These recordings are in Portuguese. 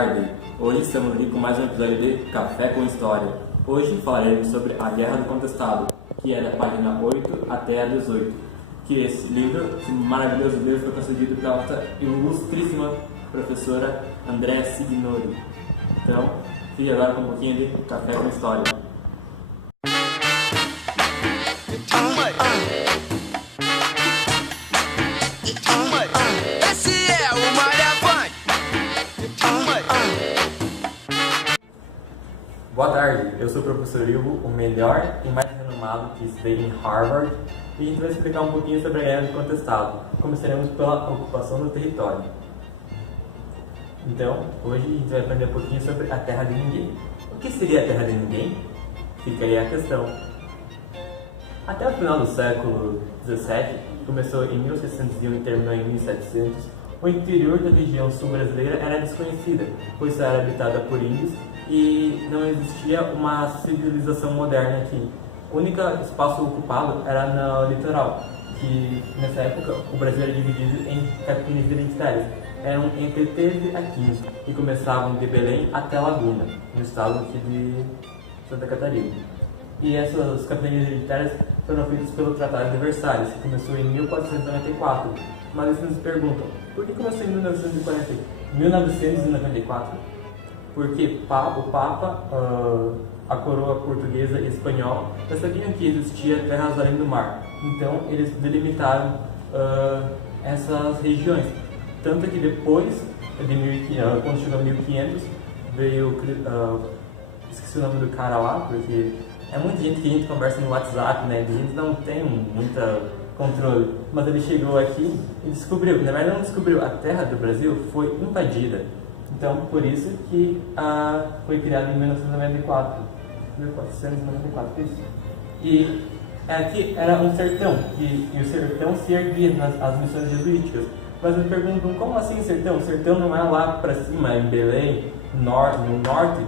tarde! Hoje estamos aqui com mais um episódio de Café com História. Hoje falaremos sobre a Guerra do Contestado, que é da página 8 até a 18. Que esse livro, esse maravilhoso livro, foi concedido pela nossa ilustríssima professora Andréa Signori. Então, fique agora com um pouquinho de Café com História. Boa tarde, eu sou o professor Ivo, o melhor e mais renomado que estudei em Harvard, e a gente vai explicar um pouquinho sobre a Guerra do Contestado. Começaremos pela ocupação do território. Então, hoje a gente vai aprender um pouquinho sobre a Terra de Ninguém. O que seria a Terra de Ninguém? Fica aí a questão. Até o final do século XVII, que começou em 1601 e terminou em 1700, o interior da região sul brasileira era desconhecida, pois era habitada por índios e não existia uma civilização moderna aqui. O único espaço ocupado era no litoral, que nessa época o Brasil era dividido em capitanias identitárias. Eram entre 13 a 15, que começavam de Belém até Laguna, no estado aqui de Santa Catarina. E essas capitanias hereditárias foram feitas pelo Tratado de Versalhes, que começou em 1494. Mas eles nos perguntam, por que começou em 1994? Porque o Papa, a coroa portuguesa e espanhola, já sabiam que existia terras além do mar. Então eles delimitaram essas regiões. Tanto que depois, quando chegou em 1500, veio, esqueci o nome do cara lá, porque é muita gente que a gente conversa no WhatsApp, né? A gente não tem muita controle. Mas ele chegou aqui e descobriu, na verdade não descobriu, a terra do Brasil foi invadida. Então, por isso que foi criado em 1994. 1494, isso. E aqui era um sertão, e o sertão se erguia nas missões jesuíticas. Mas me perguntam, como assim sertão? O sertão não é lá para cima, em Belém, no norte?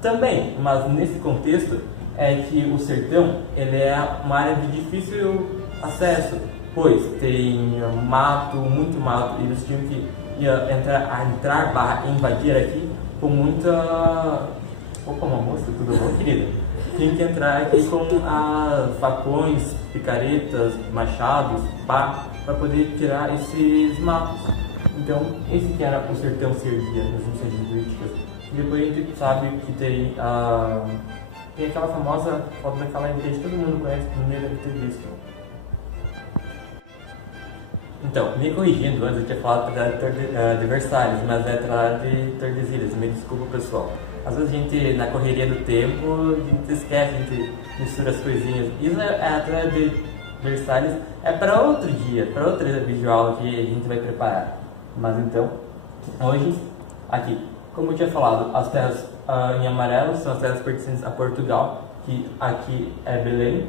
Também, mas nesse contexto é que o sertão ele é uma área de difícil acesso, pois tem mato, muito mato, e eles tinham que invadir aqui com muita... Opa, uma moça, tudo bom, querida? Tinha que entrar aqui com facões, picaretas, machados, pá, para poder tirar esses matos. Então, esse que era o sertão se erguia nas missões jesuíticas. E depois a gente sabe que tem aquela famosa foto daquela igreja, todo mundo conhece, todo mundo deve ter visto. Então, me corrigindo, antes eu tinha falado de Versalhes, mas é Tratado de Tordesilhas, me desculpa pessoal. Às vezes a gente, na correria do tempo, a gente esquece, a gente mistura as coisinhas. Isso a Tratado de Versalhes é para outro dia, para outra videoaula que a gente vai preparar. Mas então, hoje, aqui, como eu tinha falado, as terras em amarelo são as terras pertencentes a Portugal, que aqui é Belém,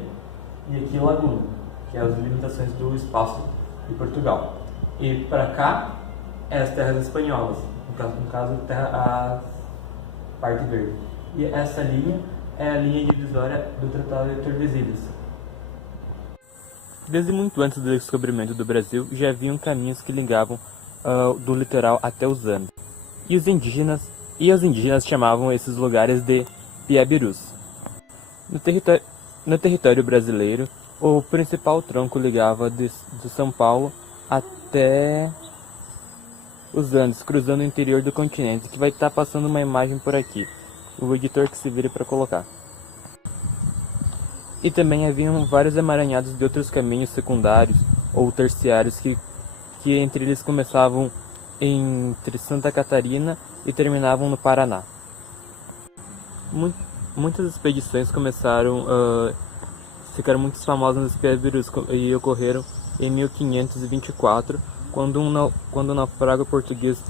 e aqui Laguna, que é as limitações do espaço de Portugal. E para cá é as terras espanholas, no caso a parte verde. E essa linha é a linha divisória do Tratado de Tordesilhas. Desde muito antes do descobrimento do Brasil, já haviam caminhos que ligavam do litoral até os Andes. E os indígenas chamavam esses lugares de Piabirus. No território brasileiro, o principal tronco ligava de São Paulo até os Andes, cruzando o interior do continente, que vai estar passando uma imagem por aqui. O editor que se vire para colocar. E também haviam vários emaranhados de outros caminhos secundários ou terciários que entre eles começavam entre Santa Catarina e terminavam no Paraná. Muitas expedições ficaram muito famosas nos Piabirus e ocorreram em 1524, quando o naufrágio português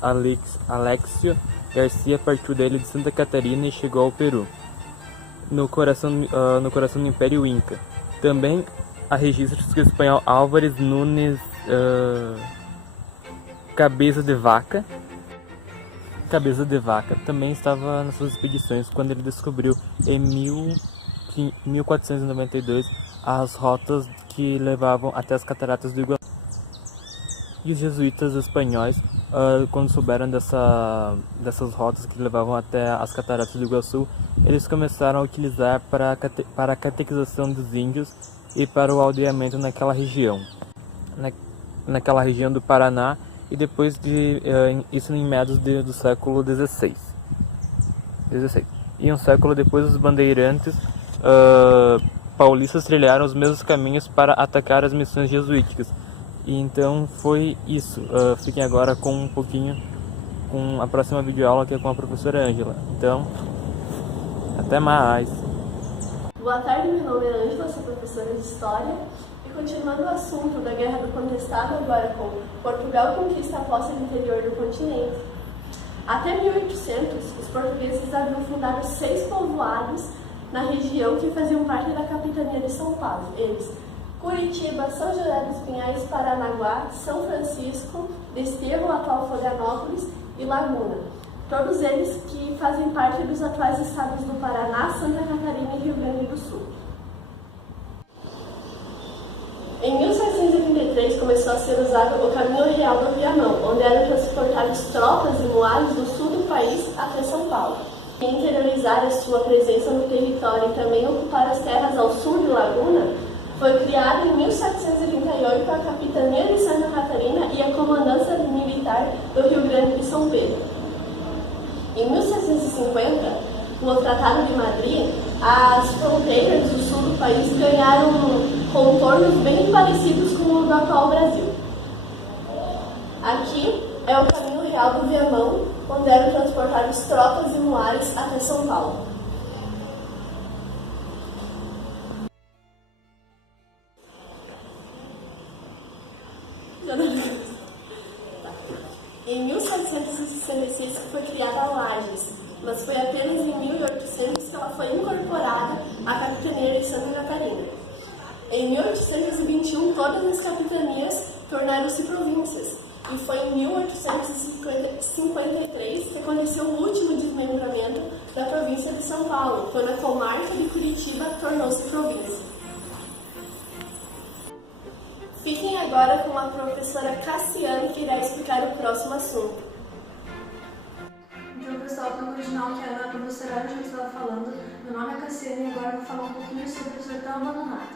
Alexio Garcia partiu da ilha de Santa Catarina e chegou ao Peru, no coração do Império Inca. Também há registros que o espanhol Álvares Nunes Cabeça de Vaca também estava nas suas expedições quando ele descobriu em 1492 as rotas que levavam até as cataratas do Iguaçu. E os jesuítas espanhóis quando souberam dessas rotas que levavam até as cataratas do Iguaçu, eles começaram a utilizar para a catequização dos índios e para o aldeamento naquela região do Paraná, e depois isso em meados do século XVI. E um século depois, os bandeirantes paulistas trilharam os mesmos caminhos para atacar as missões jesuíticas. E então foi isso. Fiquem agora com com a próxima videoaula, que é com a professora Ângela. Então, até mais! Boa tarde, meu nome é Ângela, sou professora de História. E continuando o assunto da Guerra do Contestado, agora com Portugal conquista a posse do interior do continente. Até 1800, os portugueses haviam fundado 6 povoados na região que faziam parte da capitania de São Paulo. Eles: Curitiba, São José dos Pinhais, Paranaguá, São Francisco, Desterro, atual Florianópolis, e Laguna. Todos eles que fazem parte dos atuais estados do Paraná, Santa Catarina e Rio Grande do Sul. Em 1733 começou a ser usado o Caminho Real do Viamão, onde eram transportadas tropas e muares do sul do país até São Paulo. E interiorizar a sua presença no território e também ocupar as terras ao sul de Laguna, foi criada em 1738 a Capitania de Santa Catarina e a Comandância Militar do Rio Grande de São Pedro. Em 1750, com o Tratado de Madrid, as fronteiras do sul do país ganharam contornos bem parecidos com o do atual Brasil. Aqui é o Caminho Real do Viamão, onde eram transportadas tropas e muares até São Paulo. Em 1766 foi criada Lages, mas foi apenas em 1800 que ela foi incorporada à Capitania de Santa Catarina. Em 1821, todas as capitanias tornaram-se províncias, e foi em 1853 que aconteceu o último desmembramento da província de São Paulo, quando a comarca de Curitiba tornou-se província. Fiquem agora com a professora Cassiane, que irá explicar o próximo assunto. Então, pessoal, para continuar o que a professora Ângela estava falando, meu nome é Cassiane e agora eu vou falar um pouquinho sobre o sertão abandonado.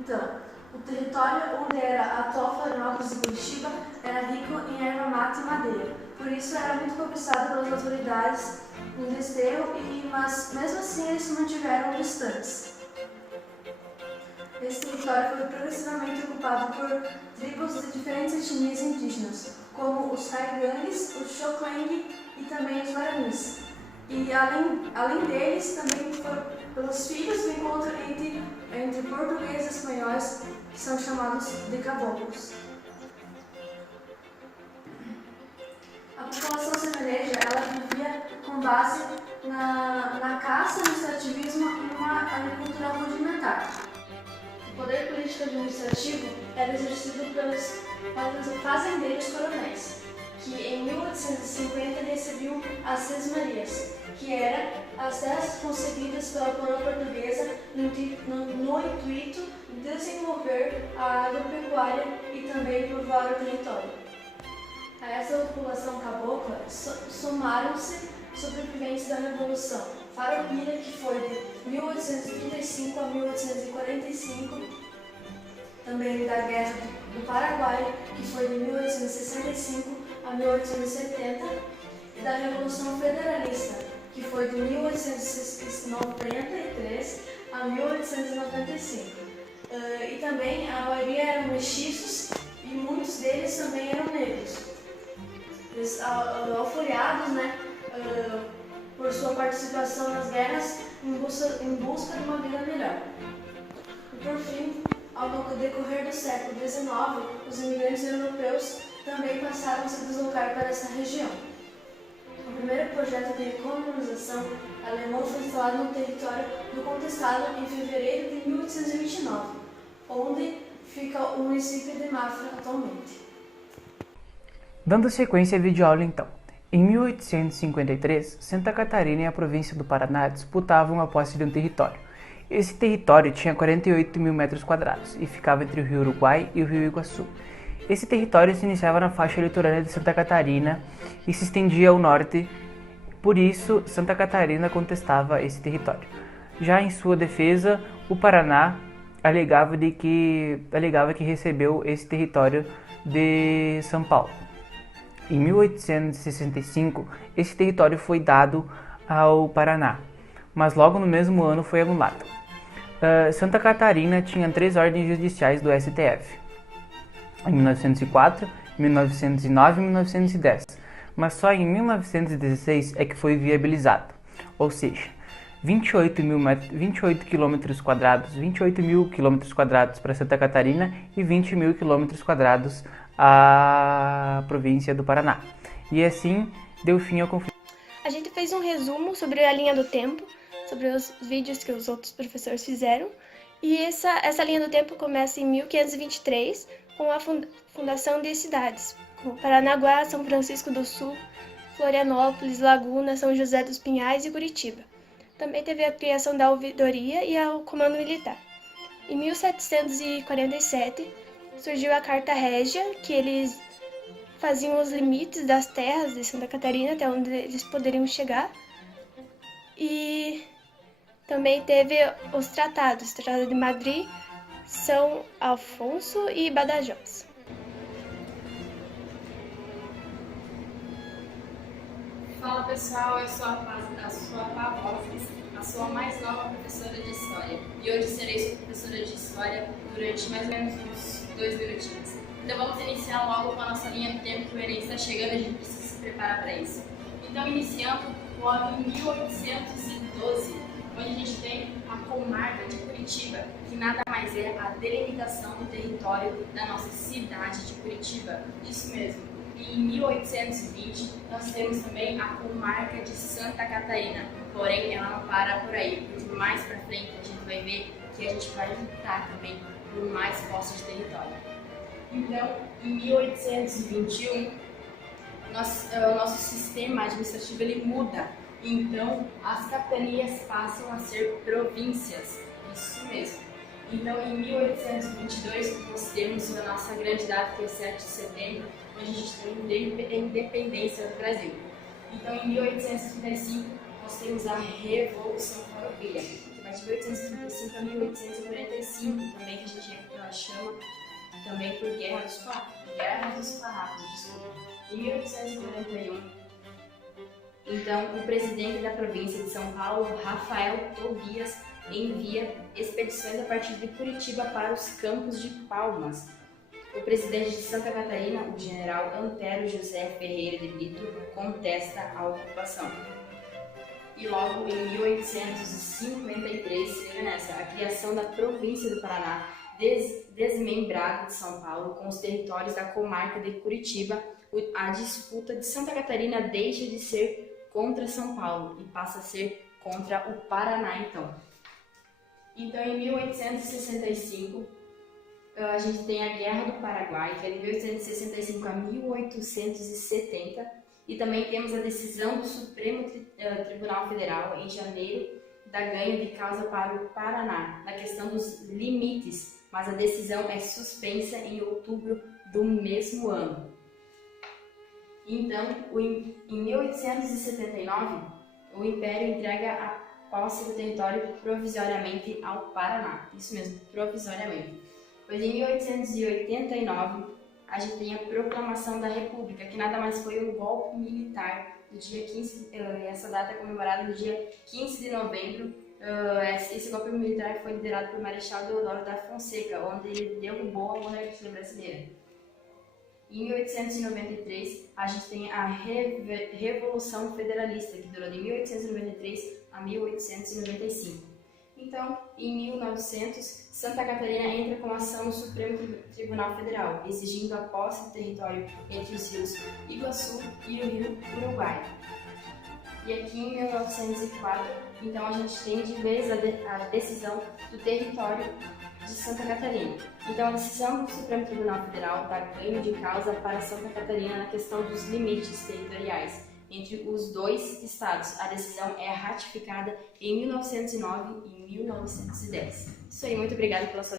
Então, o território onde era a atual Florianópolis e Curitiba era rico em erva mata e madeira, por isso era muito cobiçado pelas autoridades em Desterro, mas mesmo assim eles se mantiveram distantes. Esse território foi progressivamente ocupado por tribos de diferentes etnias indígenas, como os Haigangues, os Xokleng e também os Guaranis. E além deles, também foram pelos filhos do encontro entre portugueses e espanhóis, que são chamados de caboclos. A população sertaneja, ela vivia com base na caça, no extrativismo e numa agricultura rudimentar. O poder político-administrativo era exercido pelos fazendeiros coronéis, que em 1850 recebiam as sesmarias, que eram as terras concedidas pela coroa portuguesa no intuito de desenvolver a agropecuária e também povoar o território. A essa população cabocla somaram-se sobreviventes da Revolução Farroupilha, que foi de 1835 a 1845, também da Guerra do Paraguai, que foi de 1865 a 1870, e da Revolução Federalista, que foi de 1893 a 1895. E também a maioria eram mestiços e muitos deles também eram negros. Eles, alforriados, né, por sua participação nas guerras em busca de uma vida melhor. E por fim, ao decorrer do século XIX, os imigrantes europeus também passaram a se deslocar para essa região. O primeiro projeto de recolonização alemão foi instalado no território do Contestado em fevereiro de 1829, onde fica o município de Mafra atualmente. Dando sequência à videoaula então. Em 1853, Santa Catarina e a província do Paraná disputavam a posse de um território. Esse território tinha 48 mil metros quadrados e ficava entre o rio Uruguai e o rio Iguaçu. Esse território se iniciava na faixa litorânea de Santa Catarina e se estendia ao norte, por isso Santa Catarina contestava esse território. Já em sua defesa, o Paraná alegava que recebeu esse território de São Paulo. Em 1865, esse território foi dado ao Paraná, mas logo no mesmo ano foi anulado. Santa Catarina tinha 3 ordens judiciais do STF, em 1904, 1909 e 1910, mas só em 1916 é que foi viabilizado, ou seja, 28 mil quilômetros quadrados para Santa Catarina e 20 mil quilômetros quadrados à província do Paraná. E assim deu fim ao conflito. A gente fez um resumo sobre a linha do tempo, sobre os vídeos que os outros professores fizeram, e essa linha do tempo começa em 1523, com a fundação de cidades, como Paranaguá, São Francisco do Sul, Florianópolis, Laguna, São José dos Pinhais e Curitiba. Também teve a criação da ouvidoria e o comando militar. Em 1747, surgiu a Carta Régia, que eles faziam os limites das terras de Santa Catarina, até onde eles poderiam chegar. E também teve os tratados, Tratado de Madrid, São Afonso e Badajoz. Fala pessoal, eu sou a sua Pavófis, a sua mais nova professora de História. E hoje serei sua professora de História durante mais ou menos uns 2 minutinhos. Então vamos iniciar logo com a nossa linha do tempo, que o Enem está chegando e a gente precisa se preparar para isso. Então iniciando o ano 1812, onde a gente tem a comarca de Curitiba, que nada mais é a delimitação do território da nossa cidade de Curitiba. Isso mesmo. E em 1820, nós temos também a comarca de Santa Catarina, porém ela não para por aí, porque mais para frente a gente vai ver que a gente vai lutar também por mais posses de território. Então, em 1821, o nosso sistema administrativo ele muda, então as capitanias passam a ser províncias, isso mesmo. Então, em 1822, nós temos a nossa grande data, que é o 7 de setembro, onde a gente tem a independência do Brasil. Então, em 1835, nós temos a Revolução Farroupilha, que vai de 1835 a 1845, também que a gente chama também por Guerra dos Farrapos. Em 1841, então, o presidente da província de São Paulo, Rafael Tobias, envia expedições a partir de Curitiba para os Campos de Palmas. O presidente de Santa Catarina, o general Antero José Ferreira de Brito, contesta a ocupação. E logo em 1853, a criação da província do Paraná, desmembrada de São Paulo, com os territórios da comarca de Curitiba, a disputa de Santa Catarina deixa de ser contra São Paulo e passa a ser contra o Paraná, então. Então, em 1865, a gente tem a Guerra do Paraguai, que é de 1865 a 1870, e também temos a decisão do Supremo Tribunal Federal, em janeiro, da ganho de causa para o Paraná, na questão dos limites, mas a decisão é suspensa em outubro do mesmo ano. Então, em 1879, o Império entrega a posse do território provisoriamente ao Paraná. Isso mesmo, provisoriamente. Pois em 1889, a gente tem a Proclamação da República, que nada mais foi um golpe militar do dia 15, essa data é comemorada no dia 15 de novembro. Esse golpe militar foi liderado por Marechal Deodoro da Fonseca, onde ele derrubou a monarquia brasileira. Em 1893, a gente tem a Revolução Federalista, que durou de 1893 a 1895. Então, em 1900, Santa Catarina entra com ação no Supremo Tribunal Federal, exigindo a posse do território entre os rios Iguaçu e o rio Uruguai. E aqui em 1904, então a gente tem de vez a decisão do território de Santa Catarina. Então, a decisão do Supremo Tribunal Federal dá ganho de causa para Santa Catarina na questão dos limites territoriais entre os dois estados. A decisão é ratificada em 1909 e 1910. Isso aí, muito obrigada pela sua